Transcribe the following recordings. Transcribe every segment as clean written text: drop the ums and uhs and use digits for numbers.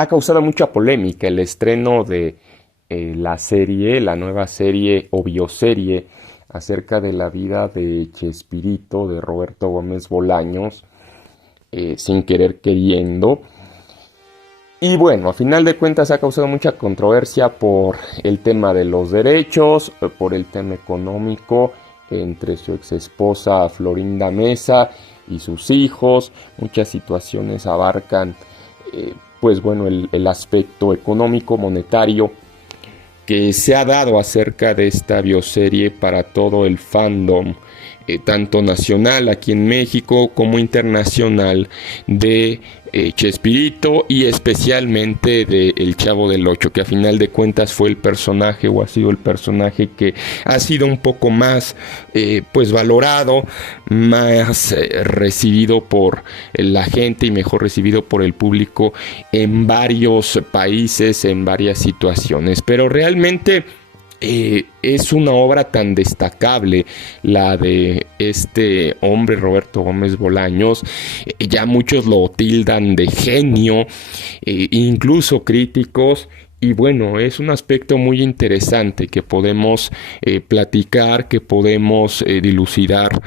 ha causado mucha polémica el estreno de la nueva serie o bioserie acerca de la vida de Chespirito, de Roberto Gómez Bolaños, sin querer queriendo. Y bueno, a final de cuentas ha causado mucha controversia por el tema de los derechos, por el tema económico entre su ex esposa Florinda Mesa y sus hijos. Muchas situaciones abarcan, pues bueno, el aspecto económico, monetario que se ha dado acerca de esta bioserie para todo el fandom, tanto nacional aquí en México como internacional, de Chespirito y especialmente de El Chavo del Ocho, que a final de cuentas fue el personaje o ha sido el personaje que ha sido un poco más pues valorado, más recibido por la gente y mejor recibido por el público en varios países, en varias situaciones. Pero realmente es una obra tan destacable la de este hombre Roberto Gómez Bolaños. Ya muchos lo tildan de genio, incluso críticos. Y bueno, es un aspecto muy interesante que podemos platicar, que podemos dilucidar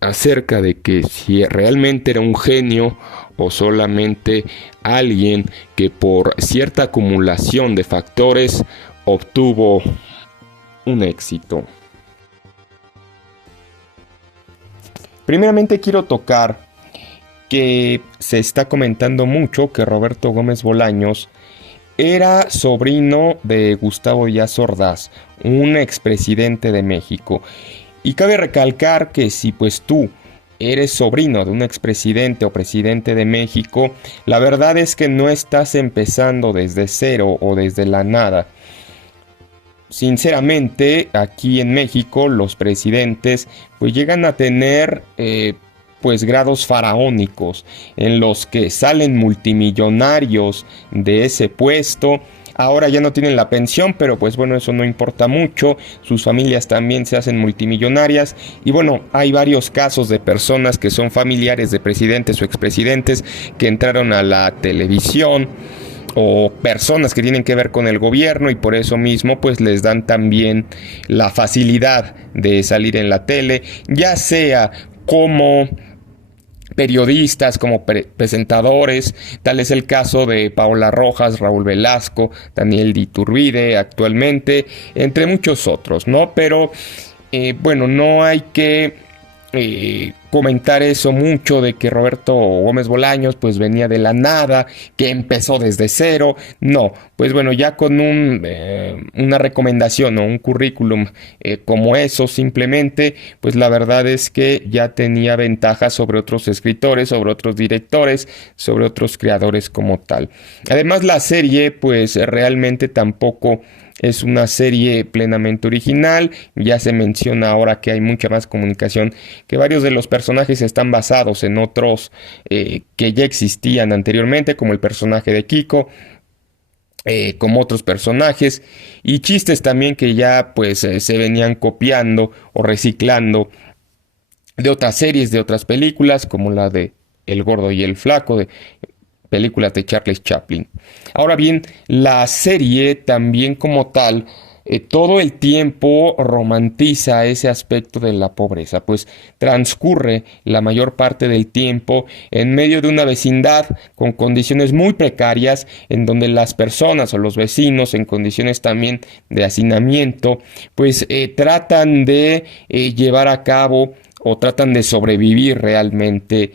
acerca de que si realmente era un genio o solamente alguien que por cierta acumulación de factores obtuvo un éxito. Primeramente quiero tocar que se está comentando mucho que Roberto Gómez Bolaños era sobrino de Gustavo Díaz Ordaz, un expresidente de México. Y cabe recalcar que si pues tú eres sobrino de un expresidente o presidente de México, la verdad es que no estás empezando desde cero o desde la nada. Sinceramente, aquí en México los presidentes pues llegan a tener pues grados faraónicos en los que salen multimillonarios de ese puesto. Ahora ya no tienen la pensión, pero pues bueno, eso no importa mucho. Sus familias también se hacen multimillonarias. Y bueno, hay varios casos de personas que son familiares de presidentes o expresidentes que entraron a la televisión, o personas que tienen que ver con el gobierno y por eso mismo pues les dan también la facilidad de salir en la tele, ya sea como periodistas, como presentadores. Tal es el caso de Paola Rojas, Raúl Velasco, Daniel de Iturbide actualmente, entre muchos otros, ¿no? Pero bueno, no hay que comentar eso mucho de que Roberto Gómez Bolaños pues venía de la nada, que empezó desde cero. No, pues bueno, ya con una recomendación o un currículum como eso simplemente, pues la verdad es que ya tenía ventajas sobre otros escritores, sobre otros directores, sobre otros creadores como tal. Además, la serie pues realmente tampoco es una serie plenamente original. Ya se menciona ahora que hay mucha más comunicación, que varios de los personajes están basados en otros que ya existían anteriormente, como el personaje de Kiko, como otros personajes, y chistes también que ya pues se venían copiando o reciclando de otras series, de otras películas, como la de El Gordo y el Flaco, de películas de Charles Chaplin. Ahora bien, la serie también como tal, todo el tiempo romantiza ese aspecto de la pobreza, pues transcurre la mayor parte del tiempo en medio de una vecindad con condiciones muy precarias, en donde las personas o los vecinos, en condiciones también de hacinamiento, pues tratan de llevar a cabo o tratan de sobrevivir realmente.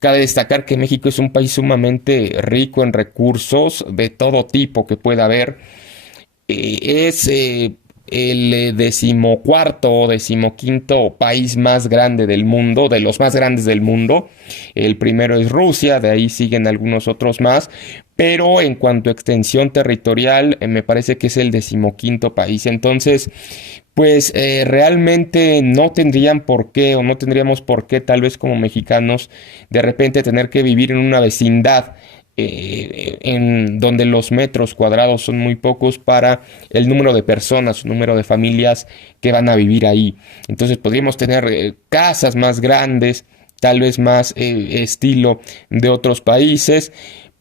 Cabe destacar que México es un país sumamente rico en recursos de todo tipo que pueda haber. Es el decimocuarto o decimoquinto país más grande del mundo, de los más grandes del mundo. El primero es Rusia, de ahí siguen algunos otros más, pero en cuanto a extensión territorial, me parece que es el decimoquinto país. Entonces, pues realmente no tendrían por qué, o no tendríamos por qué, tal vez como mexicanos, de repente tener que vivir en una vecindad en donde los metros cuadrados son muy pocos para el número de personas, el número de familias que van a vivir ahí. Entonces podríamos tener casas más grandes, tal vez más estilo de otros países,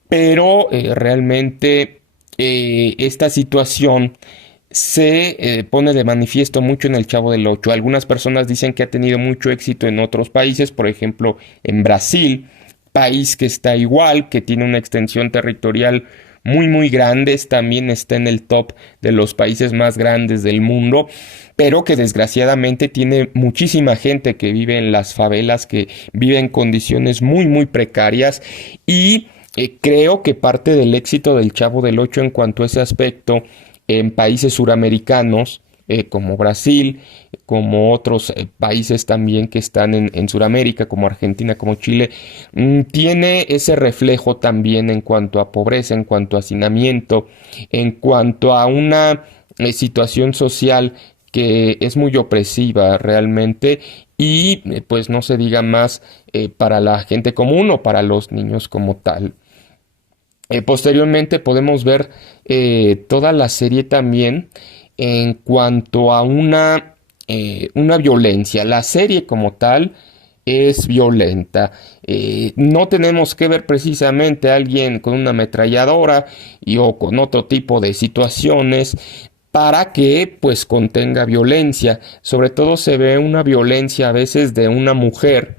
pero realmente esta situación se pone de manifiesto mucho en el Chavo del Ocho. Algunas personas dicen que ha tenido mucho éxito en otros países, por ejemplo en Brasil, país que está igual, que tiene una extensión territorial muy grande, también está en el top de los países más grandes del mundo, pero que desgraciadamente tiene muchísima gente que vive en las favelas, que vive en condiciones muy precarias y creo que parte del éxito del Chavo del Ocho en cuanto a ese aspecto en países suramericanos como Brasil, como otros países también que están en Sudamérica, como Argentina, como Chile, tiene ese reflejo también en cuanto a pobreza, en cuanto a hacinamiento, en cuanto a una situación social que es muy opresiva realmente y pues no se diga más para la gente común o para los niños como tal. Posteriormente podemos ver toda la serie también en cuanto a una violencia. La serie como tal es violenta. No tenemos que ver precisamente a alguien con una ametralladora o con otro tipo de situaciones para que pues contenga violencia. Sobre todo se ve una violencia a veces de una mujer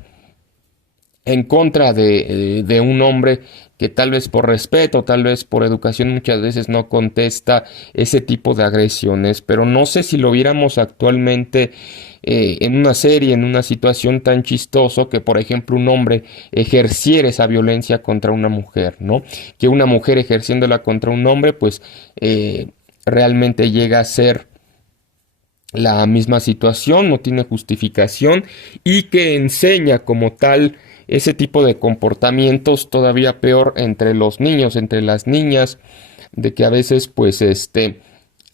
en contra de un hombre que tal vez por respeto, tal vez por educación muchas veces no contesta ese tipo de agresiones, pero no sé si lo viéramos actualmente en una serie, en una situación tan chistoso que por ejemplo un hombre ejerciera esa violencia contra una mujer, ¿no? Que una mujer ejerciéndola contra un hombre pues realmente llega a ser la misma situación, no tiene justificación y que enseña como tal ese tipo de comportamientos todavía peor entre los niños, entre las niñas, de que a veces pues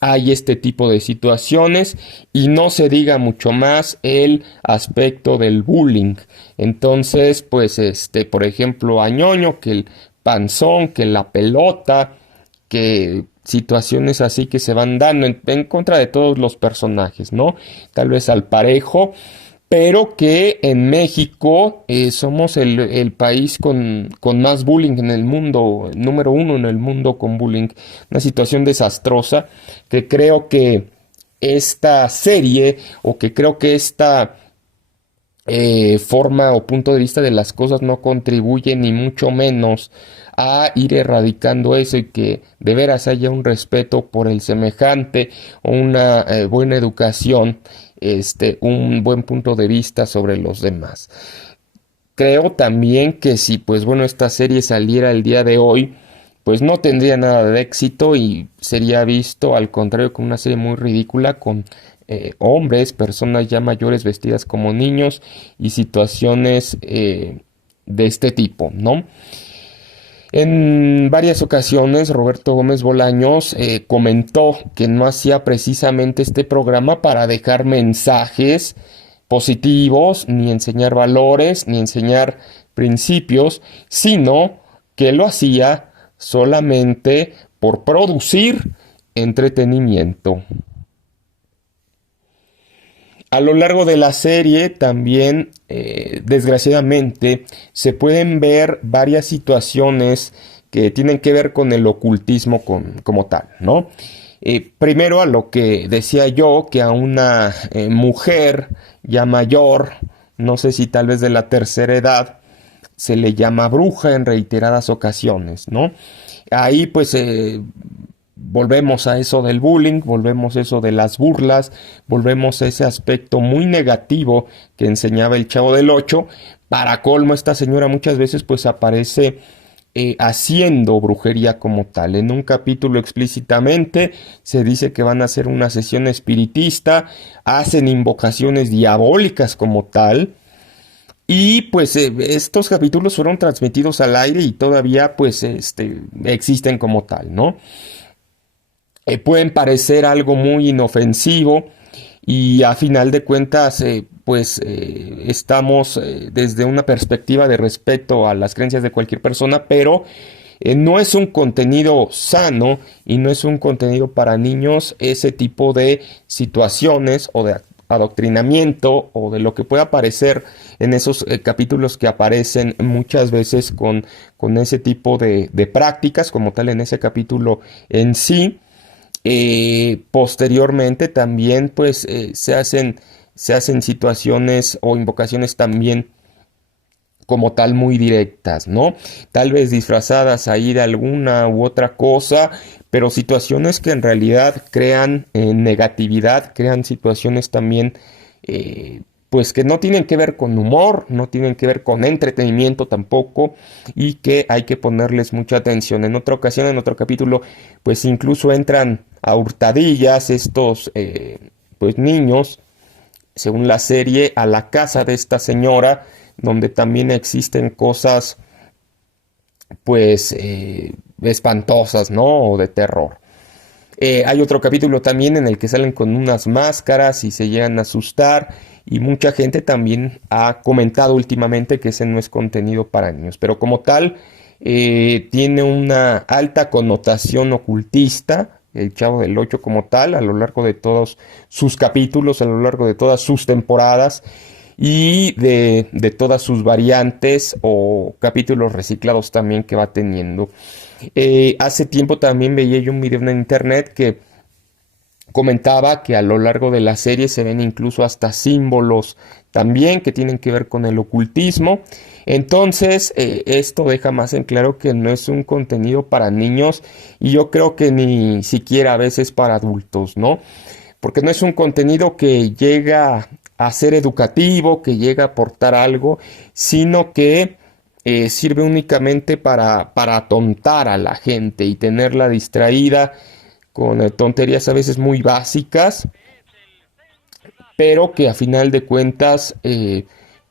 hay este tipo de situaciones y no se diga mucho más el aspecto del bullying. Entonces, pues por ejemplo, a Ñoño, que el panzón, que la pelota, que situaciones así que se van dando en contra de todos los personajes, ¿no? Tal vez al parejo, pero que en México somos el país con más bullying en el mundo, número uno en el mundo con bullying, una situación desastrosa que creo que esta serie o que creo que esta forma o punto de vista de las cosas no contribuye ni mucho menos a ir erradicando eso y que de veras haya un respeto por el semejante o una buena educación, un buen punto de vista sobre los demás. Creo también que si pues bueno esta serie saliera el día de hoy pues no tendría nada de éxito y sería visto al contrario como una serie muy ridícula con hombres, personas ya mayores vestidas como niños y situaciones de este tipo, ¿no? En varias ocasiones Roberto Gómez Bolaños comentó que no hacía precisamente este programa para dejar mensajes positivos, ni enseñar valores, ni enseñar principios, sino que lo hacía solamente por producir entretenimiento. A lo largo de la serie también, desgraciadamente, se pueden ver varias situaciones que tienen que ver con el ocultismo como tal, ¿no? Primero a lo que decía yo, que a una mujer ya mayor, no sé si tal vez de la tercera edad, se le llama bruja en reiteradas ocasiones, ¿no? Ahí pues volvemos a eso del bullying, volvemos a eso de las burlas, volvemos a ese aspecto muy negativo que enseñaba el Chavo del Ocho. Para colmo, esta señora muchas veces pues aparece haciendo brujería como tal. En un capítulo explícitamente se dice que van a hacer una sesión espiritista, hacen invocaciones diabólicas como tal. Y pues estos capítulos fueron transmitidos al aire y todavía pues existen como tal, ¿no? Pueden parecer algo muy inofensivo y a final de cuentas estamos desde una perspectiva de respeto a las creencias de cualquier persona, pero no es un contenido sano y no es un contenido para niños ese tipo de situaciones o de adoctrinamiento o de lo que pueda aparecer en esos capítulos que aparecen muchas veces con ese tipo de prácticas, como tal en ese capítulo en sí. Posteriormente también pues se hacen situaciones o invocaciones también como tal muy directas, ¿no? Tal vez disfrazadas ahí de alguna u otra cosa, pero situaciones que en realidad crean negatividad, crean situaciones también, pues que no tienen que ver con humor, no tienen que ver con entretenimiento tampoco, y que hay que ponerles mucha atención. En otra ocasión, en otro capítulo, pues incluso entran a hurtadillas estos, pues niños, según la serie, a la casa de esta señora, donde también existen cosas, pues, espantosas, ¿no? O de terror. Hay otro capítulo también en el que salen con unas máscaras y se llegan a asustar. Y mucha gente también ha comentado últimamente que ese no es contenido para niños. Pero como tal, tiene una alta connotación ocultista. El Chavo del Ocho como tal, a lo largo de todos sus capítulos, a lo largo de todas sus temporadas y de todas sus variantes o capítulos reciclados también que va teniendo. Hace tiempo también veía yo un video en internet que comentaba que a lo largo de la serie se ven incluso hasta símbolos también que tienen que ver con el ocultismo. Entonces, esto deja más en claro que no es un contenido para niños y yo creo que ni siquiera a veces para adultos, ¿no? Porque no es un contenido que llega a ser educativo, que llega a aportar algo, sino que sirve únicamente para atontar a la gente y tenerla distraída con tonterías a veces muy básicas, pero que a final de cuentas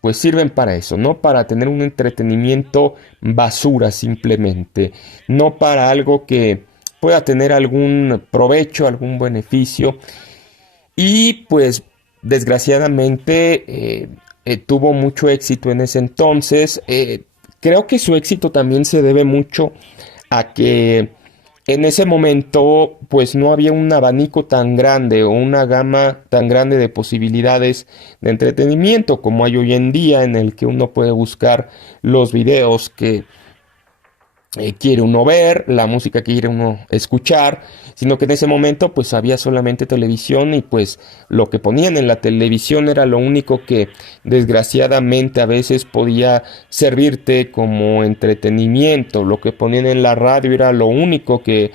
pues sirven para eso, no para tener un entretenimiento basura simplemente, no para algo que pueda tener algún provecho, algún beneficio. Y pues desgraciadamente tuvo mucho éxito en ese entonces. Creo que su éxito también se debe mucho a que en ese momento pues no había un abanico tan grande o una gama tan grande de posibilidades de entretenimiento como hay hoy en día, en el que uno puede buscar los videos que quiere uno ver, la música que quiere uno escuchar, sino que en ese momento pues había solamente televisión y pues lo que ponían en la televisión era lo único que desgraciadamente a veces podía servirte como entretenimiento, lo que ponían en la radio era lo único que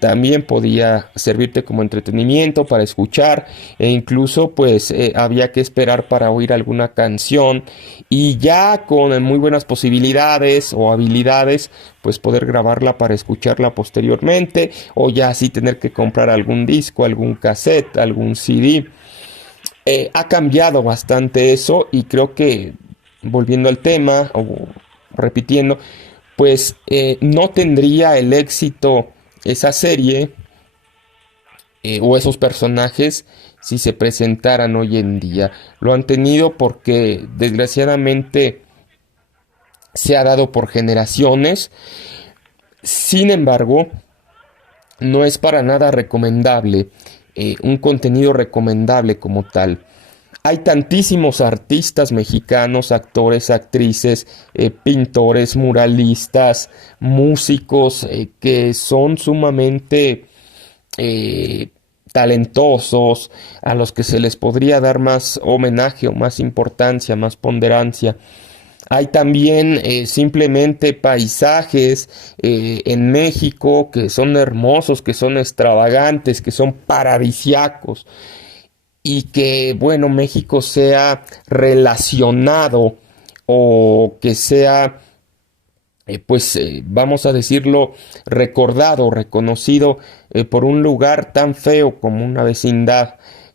también podía servirte como entretenimiento para escuchar, e incluso pues había que esperar para oír alguna canción y ya con muy buenas posibilidades o habilidades pues poder grabarla para escucharla posteriormente, o ya así tener que comprar algún disco, algún cassette, algún CD. Ha cambiado bastante eso y creo que, volviendo al tema o repitiendo, pues no tendría el éxito esa serie o esos personajes si se presentaran hoy en día. Lo han tenido porque desgraciadamente se ha dado por generaciones. Sin embargo, no es para nada recomendable, un contenido recomendable como tal. Hay tantísimos artistas mexicanos, actores, actrices, pintores, muralistas, músicos, que son sumamente talentosos, a los que se les podría dar más homenaje o más importancia, más ponderancia. Hay también simplemente paisajes en México que son hermosos, que son extravagantes, que son paradisiacos, y que, bueno, México sea relacionado o que sea, vamos a decirlo, recordado, reconocido por un lugar tan feo como una vecindad,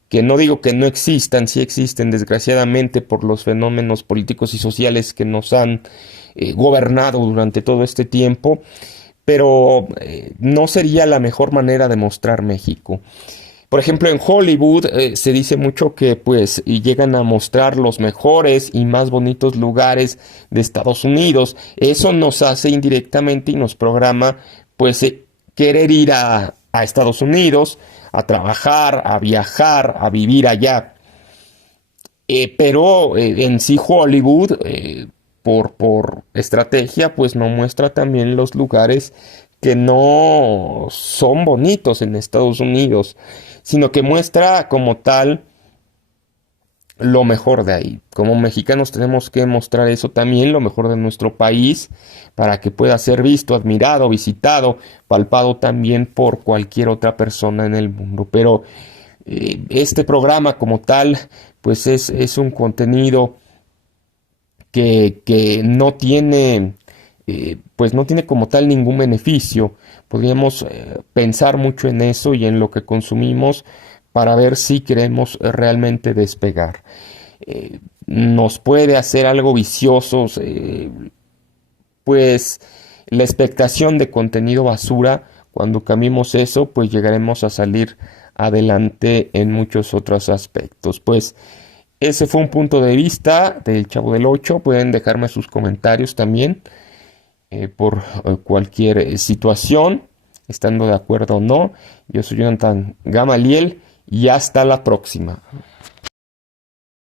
que no digo que no existan, sí existen desgraciadamente por los fenómenos políticos y sociales que nos han gobernado durante todo este tiempo, pero no sería la mejor manera de mostrar México. Por ejemplo, en Hollywood se dice mucho que pues y llegan a mostrar los mejores y más bonitos lugares de Estados Unidos. Eso nos hace indirectamente y nos programa pues querer ir a Estados Unidos, a trabajar, a viajar, a vivir allá. Pero en sí Hollywood, por estrategia, pues no muestra también los lugares que no son bonitos en Estados Unidos, sino que muestra como tal lo mejor de ahí. Como mexicanos tenemos que mostrar eso también, lo mejor de nuestro país, para que pueda ser visto, admirado, visitado, palpado también por cualquier otra persona en el mundo. Pero este programa como tal, pues es un contenido que no tiene, pues no tiene como tal ningún beneficio. Podríamos pensar mucho en eso y en lo que consumimos para ver si queremos realmente despegar. Nos puede hacer algo viciosos, pues la expectación de contenido basura, cuando cambiemos eso, pues llegaremos a salir adelante en muchos otros aspectos. Pues ese fue un punto de vista del Chavo del Ocho. Pueden dejarme sus comentarios también por cualquier situación, estando de acuerdo o no. Yo soy Jonathan Gamaliel y hasta la próxima.